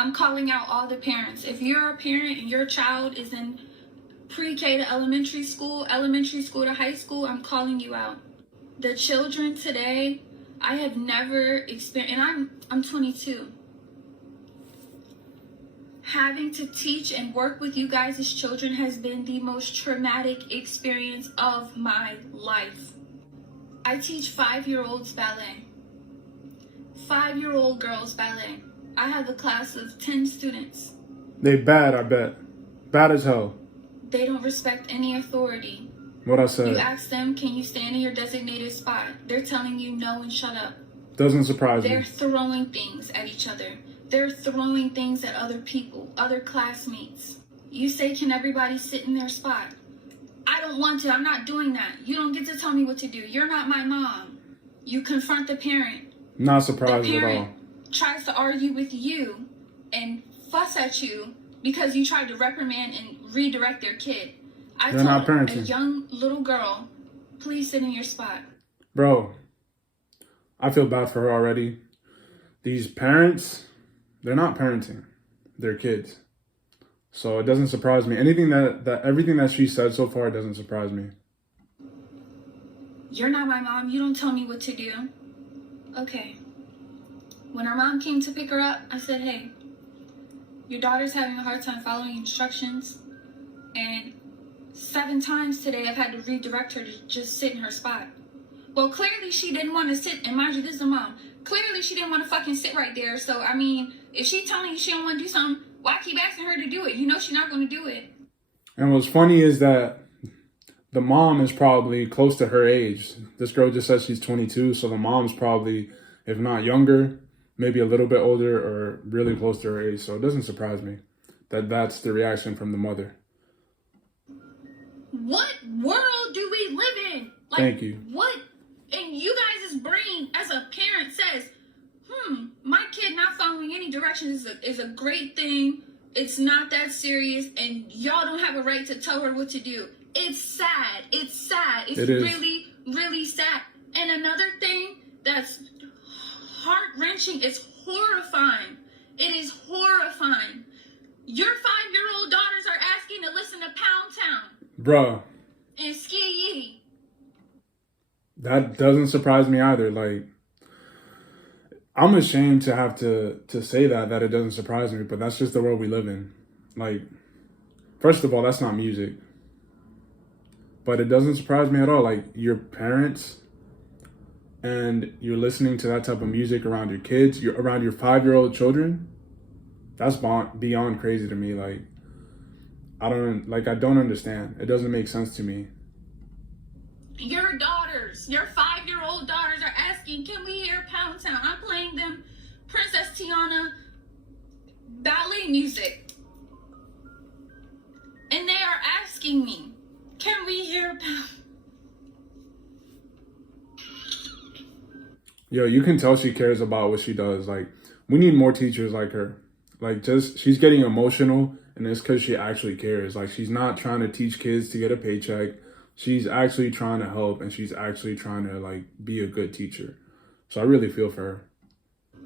I'm calling out all the parents. If you're a parent and your child is in pre-K to elementary school to high school, I'm calling you out. The children today, I have never experienced, and I'm 22. Having to teach and work with you guys as children has been the most traumatic experience of my life. I teach 5-year-olds ballet. 5-year-old girls ballet. I have a class of 10 students. They bad, I bet. Bad as hell. They don't respect any authority. What I said. You ask them, can you stand in your designated spot? They're telling you no and shut up. Doesn't surprise me. They're throwing things at each other. They're throwing things at other people, other classmates. You say, can everybody sit in their spot? I don't want to. I'm not doing that. You don't get to tell me what to do. You're not my mom. You confront the parent. Not surprised the at all. parent tries to argue with you and fuss at you because you tried to reprimand and redirect their kid. I told a young little girl, please sit in your spot. Bro, I feel bad for her already. These parents, they're not parenting. They're kids. So it doesn't surprise me. Everything that she said so far doesn't surprise me. You're not my mom. You don't tell me what to do. Okay. When her mom came to pick her up, I said, hey, your daughter's having a hard time following instructions. And 7 times today, I've had to redirect her to just sit in her spot. Well, clearly she didn't want to sit. And mind you, this is a mom. Clearly she didn't want to fucking sit right there. So, I mean, if she's telling you she don't want to do something, why keep asking her to do it? You know she's not going to do it. And what's funny is that the mom is probably close to her age. This girl just said she's 22. So the mom's probably, if not younger, maybe a little bit older or really close to her age. So it doesn't surprise me that that's the reaction from the mother. What world do we live in? Like, thank you. What in you guys' brain as a parent says, my kid not following any directions is a great thing. It's not that serious, and y'all don't have a right to tell her what to do. It's sad. It's sad. It's really, really sad. And another thing that's heart-wrenching is horrifying. It is horrifying. Your 5-year-old daughters are asking to listen to Pound Town. Bruh. And Ski Yee. That doesn't surprise me either. Like, I'm ashamed to have to say that it doesn't surprise me, but that's just the world we live in. Like, first of all, that's not music. But it doesn't surprise me at all. Like, your parents and you're listening to that type of music around your kids, around your 5-year-old children, that's beyond crazy to me. Like, I don't understand. It doesn't make sense to me. Your daughters, your 5-year-old daughters are asking, can we hear Pound Town? I'm playing them Princess Tiana ballet music. And they are asking me, can we hear Pound? Yo, you can tell she cares about what she does. Like, we need more teachers like her. Like, she's getting emotional, and it's because she actually cares. Like, she's not trying to teach kids to get a paycheck. She's actually trying to help, and she's actually trying to, like, be a good teacher. So I really feel for her. I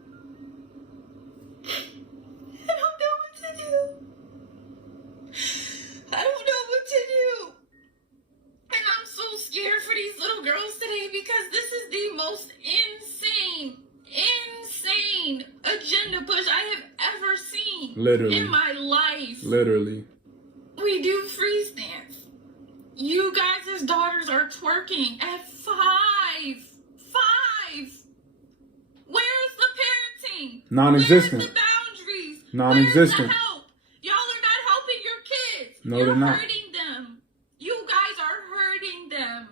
don't know what to do. I don't know what to do. And I'm so scared for these little girls today because this is the most insane agenda push I have ever seen. Literally. In my life. Literally. We do freeze dance. You guys' daughters are twerking at 5. Where's the parenting? Non-existent. Where's the boundaries? Non-existent. Where's the help? Y'all are not helping your kids. No, You're they're not. hurting them. You guys are hurting them.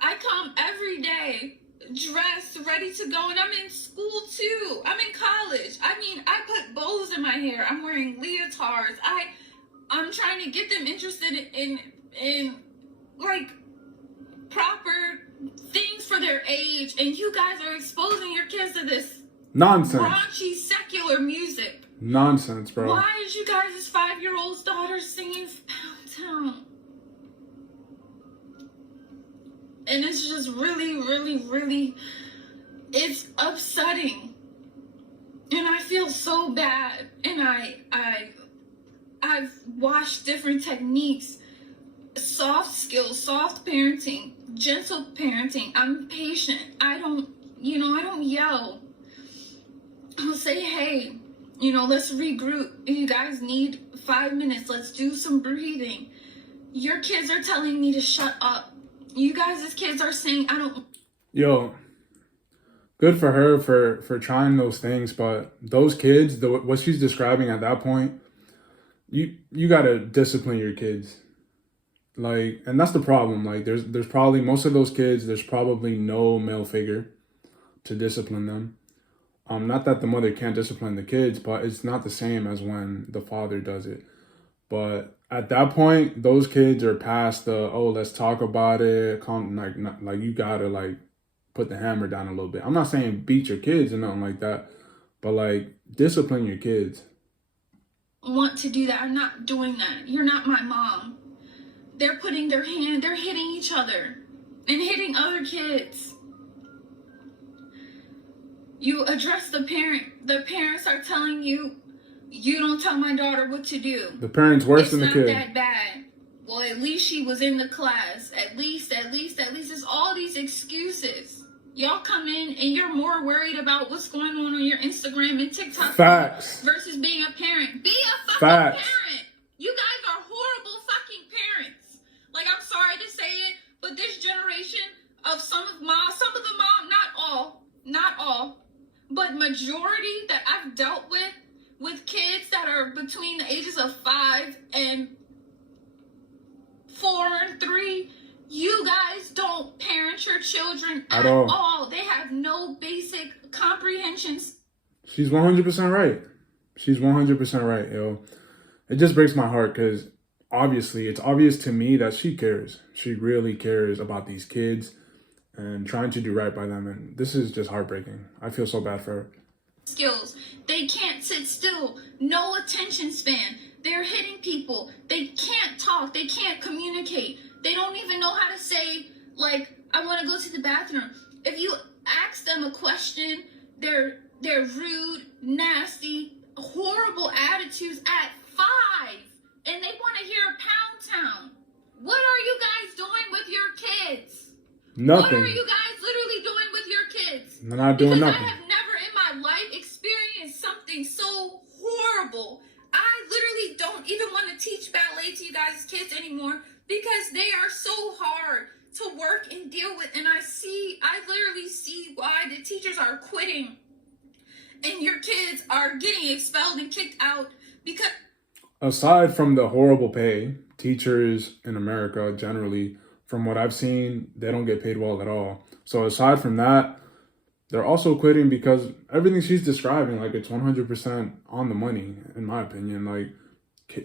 I come every day dressed, ready to go, and I'm in school too. I'm in college. I mean, I put bows in my hair. I'm wearing leotards. I'm trying to get them interested in like proper things for their age, and you guys are exposing your kids to this nonsense, raunchy secular music. Nonsense, bro. Why is you guys' 5-year-old daughter singing Pound Town? And it's just really, really, really, it's upsetting. And I feel so bad. And I've watched different techniques, soft skills, soft parenting, gentle parenting. I'm patient. I don't yell. I'll say, hey, let's regroup. If you guys need 5 minutes, let's do some breathing. Your kids are telling me to shut up. You guys as kids are saying, I don't. Yo, good for her for trying those things, but those kids, what she's describing at that point, you gotta discipline your kids. Like, and that's the problem. Like, there's probably most of those kids, there's probably no male figure to discipline them. Not that the mother can't discipline the kids, but it's not the same as when the father does it. But at that point, those kids are past the, oh, let's talk about it. Like you gotta like put the hammer down a little bit. I'm not saying beat your kids or nothing like that, but like discipline your kids. Want to do that. I'm not doing that. You're not my mom. They're putting they're hitting each other and hitting other kids. You address the parent. The parents are telling you, you don't tell my daughter what to do. The parent's worse than the kid. It's not that bad. Well, at least she was in the class. At least. It's all these excuses. Y'all come in and you're more worried about what's going on your Instagram and TikTok Facts. versus being a parent. Be a fucking Facts. parent. You guys are horrible fucking parents. Like, I'm sorry to say it, but this generation of some of the mom, not all, but majority that I've dealt with kids that are between the ages of 5 and 4 and 3, you guys don't parent your children at all. They have no basic comprehensions. She's 100% right. She's 100% right, yo. It just breaks my heart because obviously it's obvious to me that she cares. She really cares about these kids and trying to do right by them. And this is just heartbreaking. I feel so bad for her. Skills. They can't sit still. No attention span. They're hitting people. They can't talk. They can't communicate. They don't even know how to say, like, I want to go to the bathroom. If you ask them a question, they're rude, nasty, horrible attitudes at 5. And they want to hear Pound Town. What are you guys doing with your kids? Nothing. What are you guys literally doing with your kids? They're not doing nothing. I have never in my life experienced something so horrible. I literally don't even want to teach ballet to you guys' kids anymore because they are so hard to work and deal with. And I literally see why the teachers are quitting and your kids are getting expelled and kicked out because... Aside from the horrible pay, teachers in America generally, from what I've seen, they don't get paid well at all. So aside from that, they're also quitting because everything she's describing, like, it's 100% on the money, in my opinion. Like,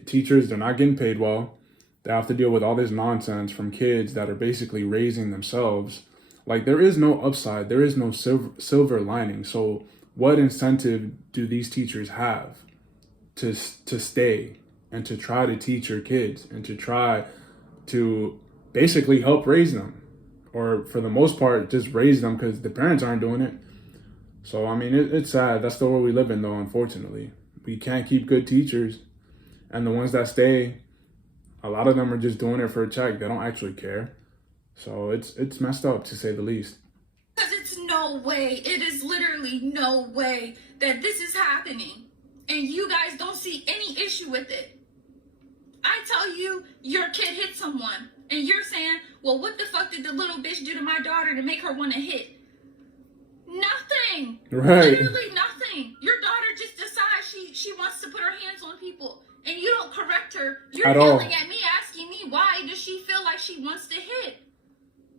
teachers, they're not getting paid well. They have to deal with all this nonsense from kids that are basically raising themselves. Like, there is no upside. There is no silver lining. So what incentive do these teachers have to stay and to try to teach your kids and to try to basically help raise them? Or for the most part, just raise them because the parents aren't doing it. So, I mean, it's sad. That's the world we live in, though, unfortunately. We can't keep good teachers. And the ones that stay, a lot of them are just doing it for a check. They don't actually care. So it's messed up, to say the least. Because it's no way, it is literally no way that this is happening. And you guys don't see any issue with it. I tell you, your kid hit someone. And you're saying, well, what the fuck did the little bitch do to my daughter to make her want to hit? Nothing. Right. Literally nothing. Your daughter just decides she wants to put her hands on people. And you don't correct her. You're yelling at me, asking me, why does she feel like she wants to hit?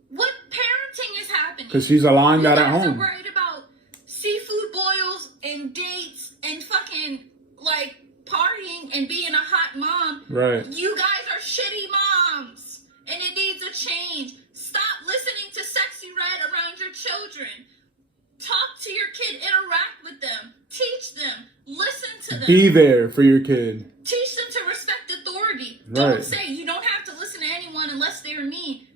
What parenting is happening? Because she's allowing that at home. You guys are worried about seafood boils and dates and fucking, like, partying and being a hot mom. Right. You guys are shitty moms. And it needs a change. Stop listening to Sexy Red around your children. Talk to your kid. Interact with them. Teach them. Listen to them. Be there for your kid. Teach them to respect authority. Right. Don't say you don't have to listen to anyone unless they're mean.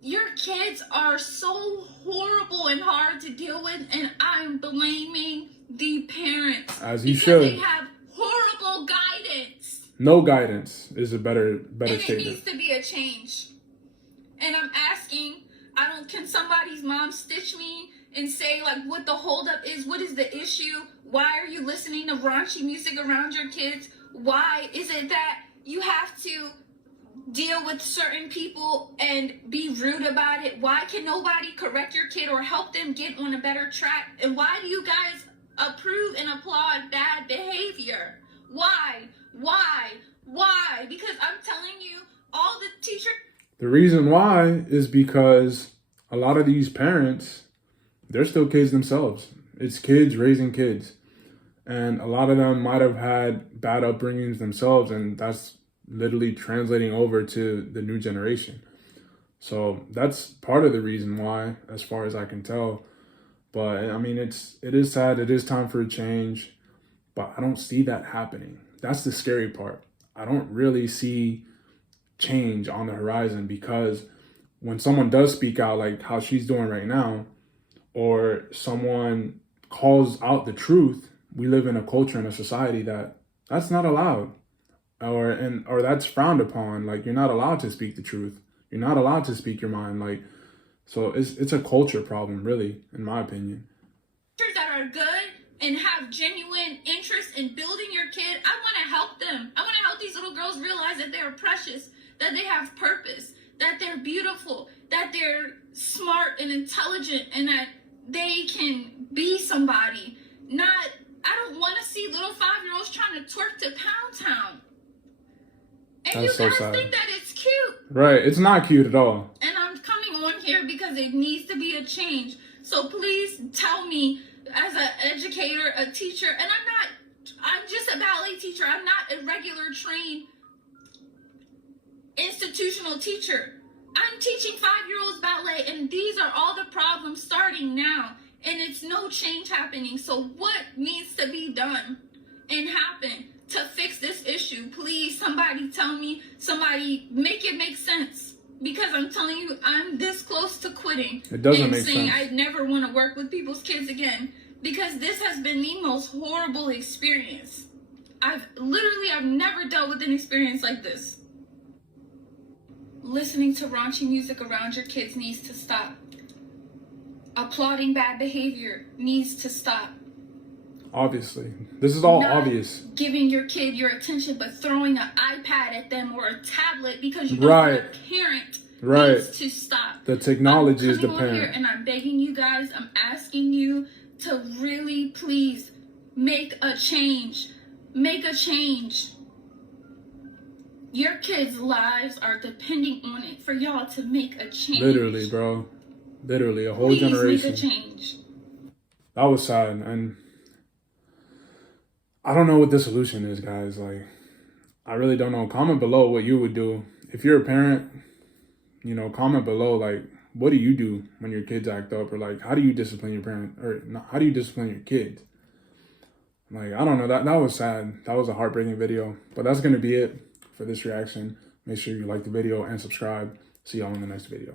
Your kids are so horrible and hard to deal with, and I'm blaming the parents. As you because should. They have horrible guidance. No guidance is a better And statement. it needs to be a change. And I'm asking, can somebody's mom stitch me and say like what the holdup is? What is the issue? Why are you listening to raunchy music around your kids? Why is it that you have to deal with certain people and be rude about it? Why can nobody correct your kid or help them get on a better track? And why do you guys approve and applaud bad behavior? Why? Because I'm telling you, all the teachers... The reason why is because a lot of these parents, they're still kids themselves. It's kids raising kids. And a lot of them might have had bad upbringings themselves, and that's literally translating over to the new generation. So that's part of the reason why, as far as I can tell. But I mean, it is sad. It is time for a change, but I don't see that happening. That's the scary part. I don't really see change on the horizon, because when someone does speak out like how she's doing right now, or someone calls out the truth, we live in a culture and a society that's not allowed, or that's frowned upon. Like, you're not allowed to speak the truth. You're not allowed to speak your mind. Like, so it's a culture problem, really, in my opinion. That are good and have genuine interest in building your kid, I want to help them. I want to help these little girls realize that they're precious, that they have purpose, that they're beautiful, that they're smart and intelligent, and that they can be somebody. I don't want to see little 5-year-olds trying to twerk to Pound Town. And That's you guys so sad. think that it's cute. Right, it's not cute at all. And I'm coming on here because it needs to be a change. So please tell me, as an educator, a teacher, and I'm just a ballet teacher. I'm not a regular trained institutional teacher. I'm teaching 5-year-olds ballet, and these are all the problems starting now. And it's no change happening. So what needs to be done and happen to fix this issue? Please, somebody tell me. Somebody make it make sense. Because I'm telling you, I'm this close to quitting. It doesn't and make saying sense. I never want to work with people's kids again. Because this has been the most horrible experience. I've never dealt with an experience like this. Listening to raunchy music around your kids needs to stop. Applauding bad behavior needs to stop. Obviously. This is all Not obvious. giving your kid your attention, but throwing an iPad at them or a tablet because you Right. don't want a parent Right. needs to stop. The technology is the I'm coming on here parent. and I'm begging you guys, I'm asking you to really please make a change. Make a change. Your kids' lives are depending on it for y'all to make a change. Literally, bro. Literally, a whole Please generation. make a change. That was sad, and I don't know what the solution is, guys. Like, I really don't know. Comment below what you would do. If you're a parent, comment below, like, what do you do when your kids act up? Or, like, how do you discipline your parent? Or, how do you discipline your kids? Like, I don't know. That was sad. That was a heartbreaking video. But that's going to be it for this reaction. Make sure you like the video and subscribe. See y'all in the next video.